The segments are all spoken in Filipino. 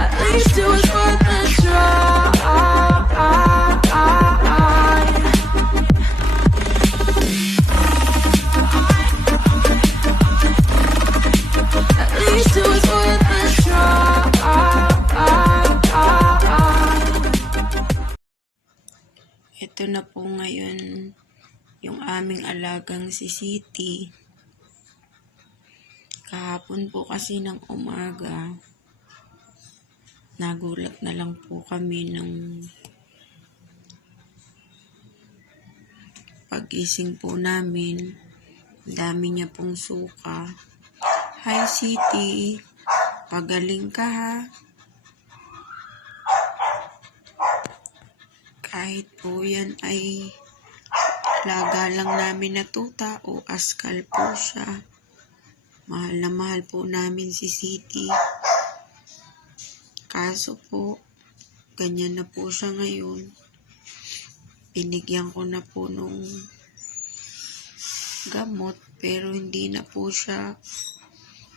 At least it was worth a try. At least it was worth a try. Ito na po ngayon yung aming alagang si City. Kahapon po kasi ng umaga, nagulat na lang po kami ng pagising po namin. Dami niya pong suka. Hi City, pagaling ka ha. kahit po yan ay laga lang namin na tuta o askal po siya. Mahal na mahal po namin si City. Kaso po, ganyan na po siya ngayon. Binigyan ko na po nung gamot pero hindi na po siya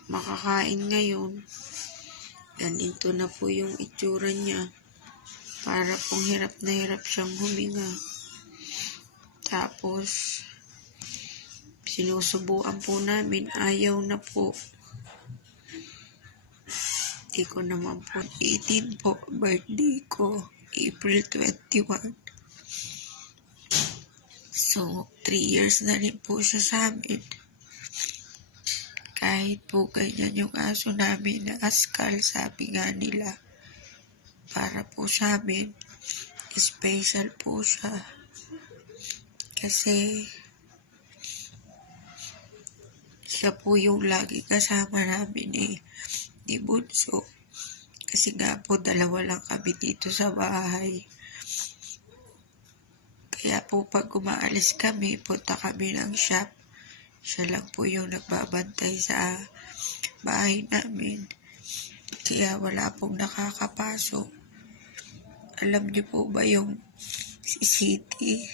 makakain ngayon. Ganito na po yung itsura niya para pong hirap na hirap siyang huminga. Tapos, sinusubuan po namin, ayaw na po. Di ko naman po, 18 po, birthday ko, April 21. So, 3 years na rin po siya sa amin. Kahit po ganyan yung aso namin na askal, sabi nga nila para po sa amin, special po siya. Kasi, siya po yung lagi kasama namin ni, ni Bunso. Kasi nga po, dalawa lang kami dito sa bahay. Kaya po, pag umaalis kami, punta kami ng shop. Siya lang po yung nagbabantay sa bahay namin. Kaya wala pong nakakapasok. Alam niyo po ba yung si City?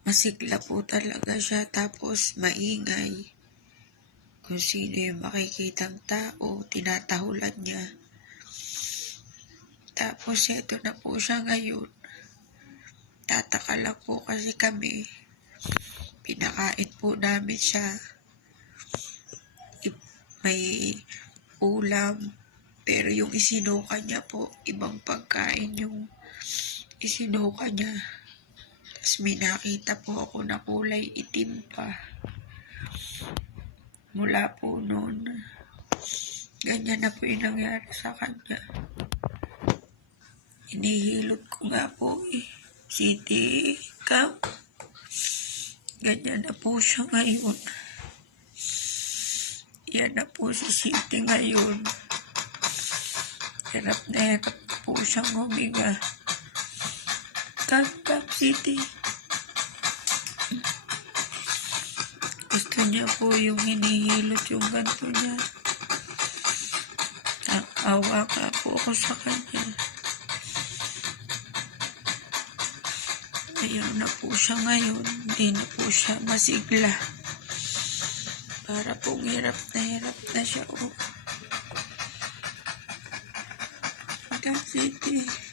Masigla po talaga siya tapos maingay. Kung sino yung makikitang tao, tinatahulan niya. Tapos eto na po siya ngayon. Tataka lang po kasi kami. Pinakain po namin siya. May ulam, pero yung isinuka niya po, ibang pagkain yung isinuka niya. Tapos may nakita po ako na kulay itim pa. Mula po noon, ganyan na po yung nangyari sa kanya. Inihilot ko nga po eh. City, come. Ganyan na po siya ngayon. Yan na po si City ngayon. Hirap na hirap po siyang huminga. Come, City. Gusto niya po yung hinihilot yung ganto niya. Awa nga po ako sa kanya. Ayaw na po siya ngayon. Hindi na po siya masigla. Para pong hirap na hirap na siya. Oh. Come, City.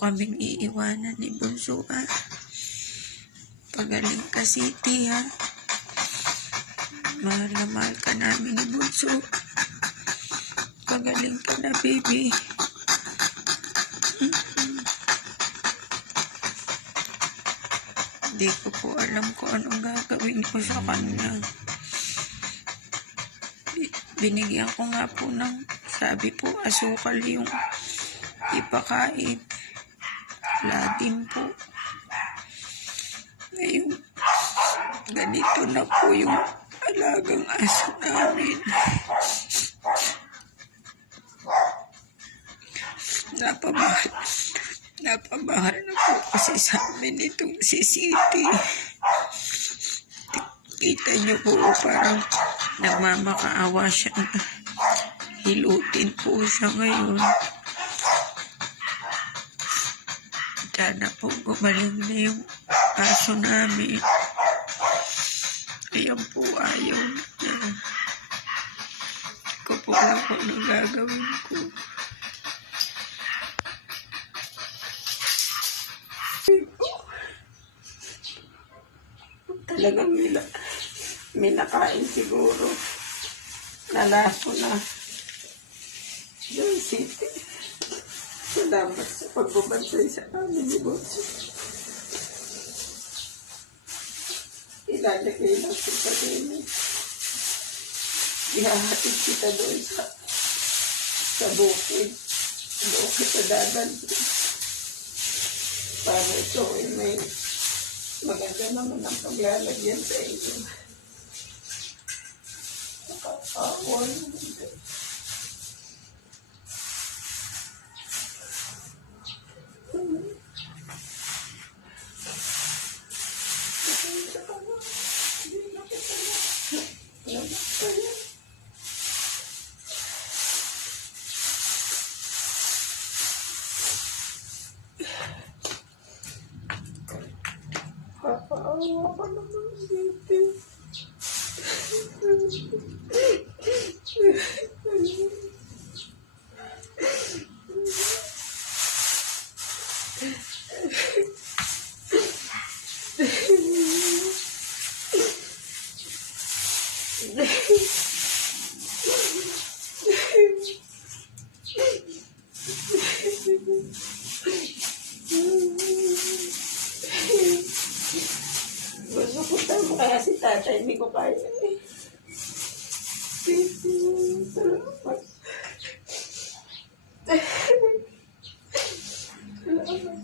Kaming iiwanan ni Bunso, ah. Pagaling ka, City, ha. Mahal na mahal ka namin ni Bunso. Pagaling ka na, baby. Hindi ko po alam kung anong gagawin ko sa kanya. Bi- Binigyan ko nga po ng, sabi po, asukal yung ipakain. Din po. Ngayon, ganito na po yung alagang aso namin. Napamahal. Napamahal na po kasi sa amin itong si City. Kita niyo po parang nagmamakaawa siya hilutin po siya ngayon. Sana po gumaling na yung aso namin. Ayan po, ayaw niya. po ako ng gagawin ko. Talagang may, na, may nakain siguro. Nalaso na. Yung city. Salamat sa pagbabantay sa amin ni Boss. Ilalagay lang kita din. Ihahatid kita doon sa sa bukid. Doon kita dadan. Para ito ay may maganda naman ang paglalagyan sa inyo. Nakakawa naman. wonderful.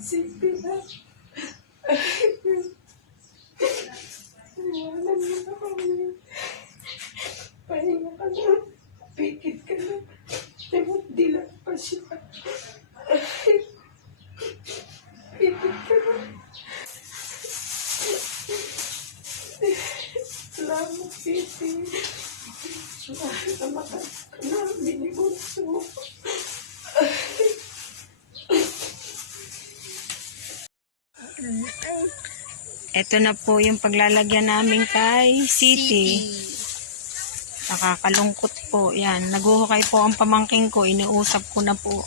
Siti. Iwanan mo na kami. Pahinga ka na. Pikit ka na. Siya. Pikit ka na. Binibunso. Ito na po yung paglalagyan namin kay City. Nakakalungkot po. Yan. Naguhukay po ang pamangking ko. Iniusap ko na po.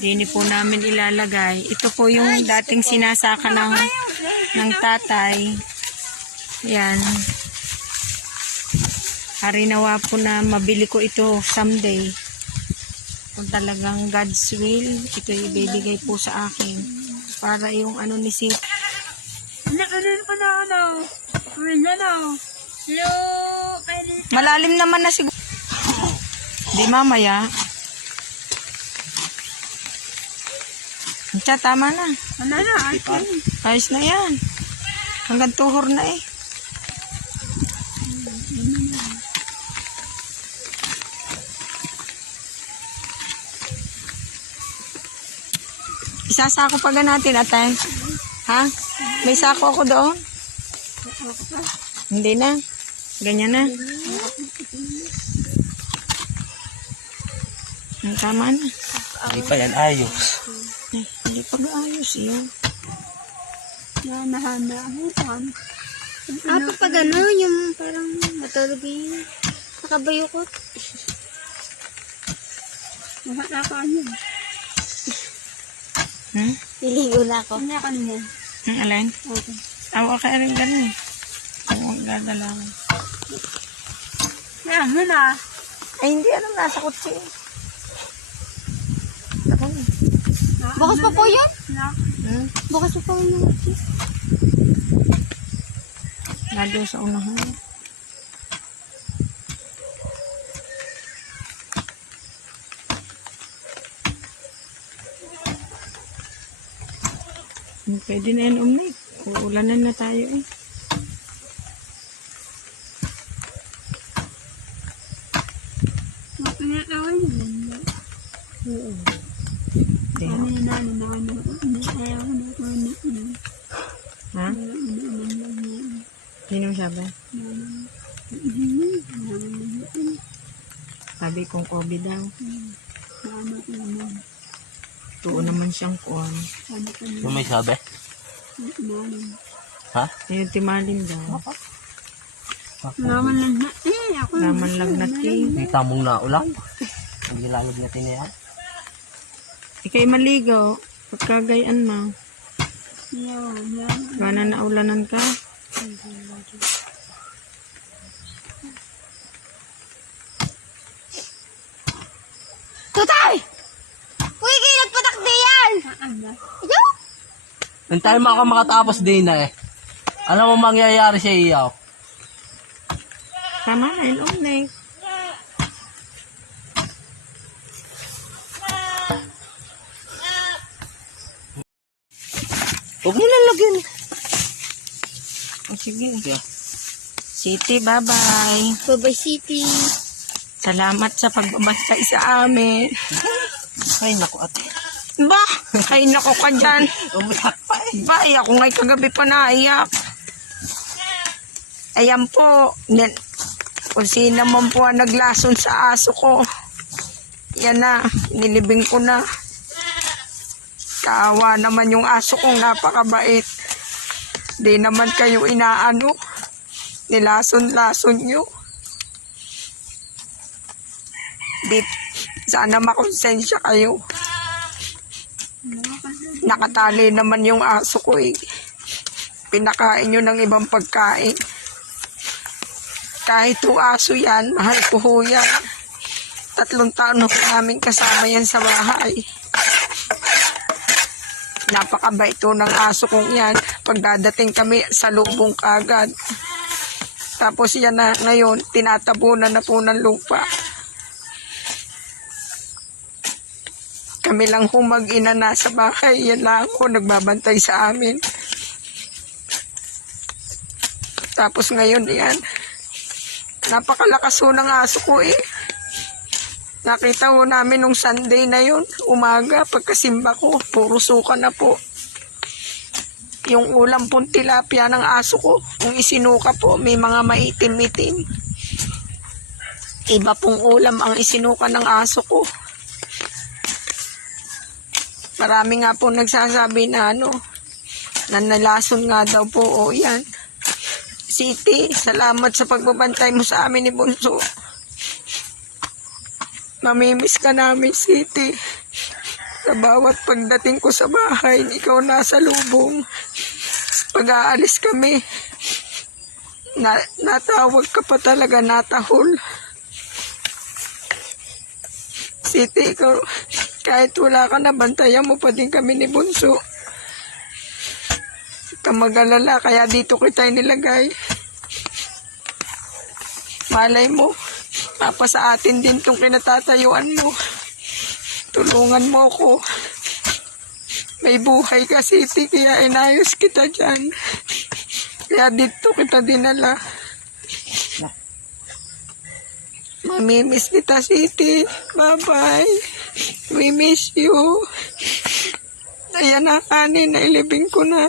Dini po namin ilalagay. Ito po yung dating sinasaka ng, ng tatay. Yan. Harinawa po na mabili ko ito someday. Kung talagang God's will, ito ibibigay po sa akin. Para yung ano ni si Nakaroon pa na ano. Wala na. Hello. Malalim naman na siguro. Di mamaya. Tiya, tama na. Ano na? Akin. Ayos na yan. Hanggang tuhor na eh. Isasako pa ga natin, atay. Ha? May sako ako doon? Hindi na. Ganyan na. Ang tama na. Hindi pa yan ayos. Eh, hindi pa ayos yun. Nahana. Hupan. Ah, pag ano, yung parang matulog yung nakabayukot. Nahana ka ano. Hmm? Liligo na ako. Ano ka niya? Ang alin? Okay. Awa ka rin ganun. Ang gagalawan. Yan, mo na. Ay, hindi. Anong nasa kutsi? Ako na. Bukas pa po yun? Hmm? Bukas pa po yun. Lalo sa unahan. Pwede na yan umik. Uulanan na tayo eh. Pinatawin mo. Oo. Hindi. Ano na na ayaw ko na ko na Ha? Sino sabi? Sabi kong COVID daw. Tuo naman siyang kuwan. Yung may sabi? Ha? Yung timalim daw. Naman lang na. Eh, ako Naman lang natin. Hindi tamong na ulam. Hindi lalog natin yan. Ikay maligaw. Pagkagayan mo. Bana naulanan ka. Tutay! Nung tayo maka makatapos din na eh. Alam mo mangyayari sa iyo. Tama na, ilong na eh. Huwag mo lalagyan. O sige. City, bye-bye. Bye-bye, City. Salamat sa pagbabantay sa amin. Ay, naku ate. Ba, ay nako ka dyan. Umiyak ako nga'y kagabi pa naiyak. Ayan po. Nin, kung sino man po ang naglason sa aso ko. Yan na, nilibing ko na. Kaawa naman yung aso kong napakabait. Di naman kayo inaano. Nilason-lason nyo. Di, sana makonsensya kayo. Nakatali naman yung aso ko eh. Pinakain nyo ng ibang pagkain. Kahit po aso yan, mahal ko ho yan. Tatlong taon na po namin kasama yan sa bahay. Napakabait to ng aso kong yan. Pagdadating kami sa lubong kagad. Tapos yan na ngayon, tinatabunan na po ng lupa. Kami lang humag-ina na sa bahay. Yan lang ako nagbabantay sa amin. Tapos ngayon yan. Napakalakas ho ng aso ko eh. Nakita ho namin nung Sunday na yun. Umaga, pagkasimba ko, puro suka na po. Yung ulam pong tilapia ng aso ko, yung isinuka po, may mga maitim-itim. Iba pong ulam ang isinuka ng aso ko. Marami nga po nagsasabi na ano, na nalason nga daw po, o yan. City, salamat sa pagbabantay mo sa amin ni Bunso. Mamimiss ka namin, City. Sa bawat pagdating ko sa bahay, ikaw nasa lubong. Pag-aalis kami, na, natawag ka pa talaga, natahol. City, ikaw, kahit wala ka na, bantayan mo pa din kami ni Bunso. Kamagalala, kaya dito kita nilagay. Malay mo, papa sa atin din tong kinatatayuan mo. Tulungan mo ko. May buhay ka, City, kaya inayos kita dyan. Kaya dito kita dinala. Mamimiss kita, City. Bye-bye. We miss you. Ayan na, kanin. Nailibing ko na.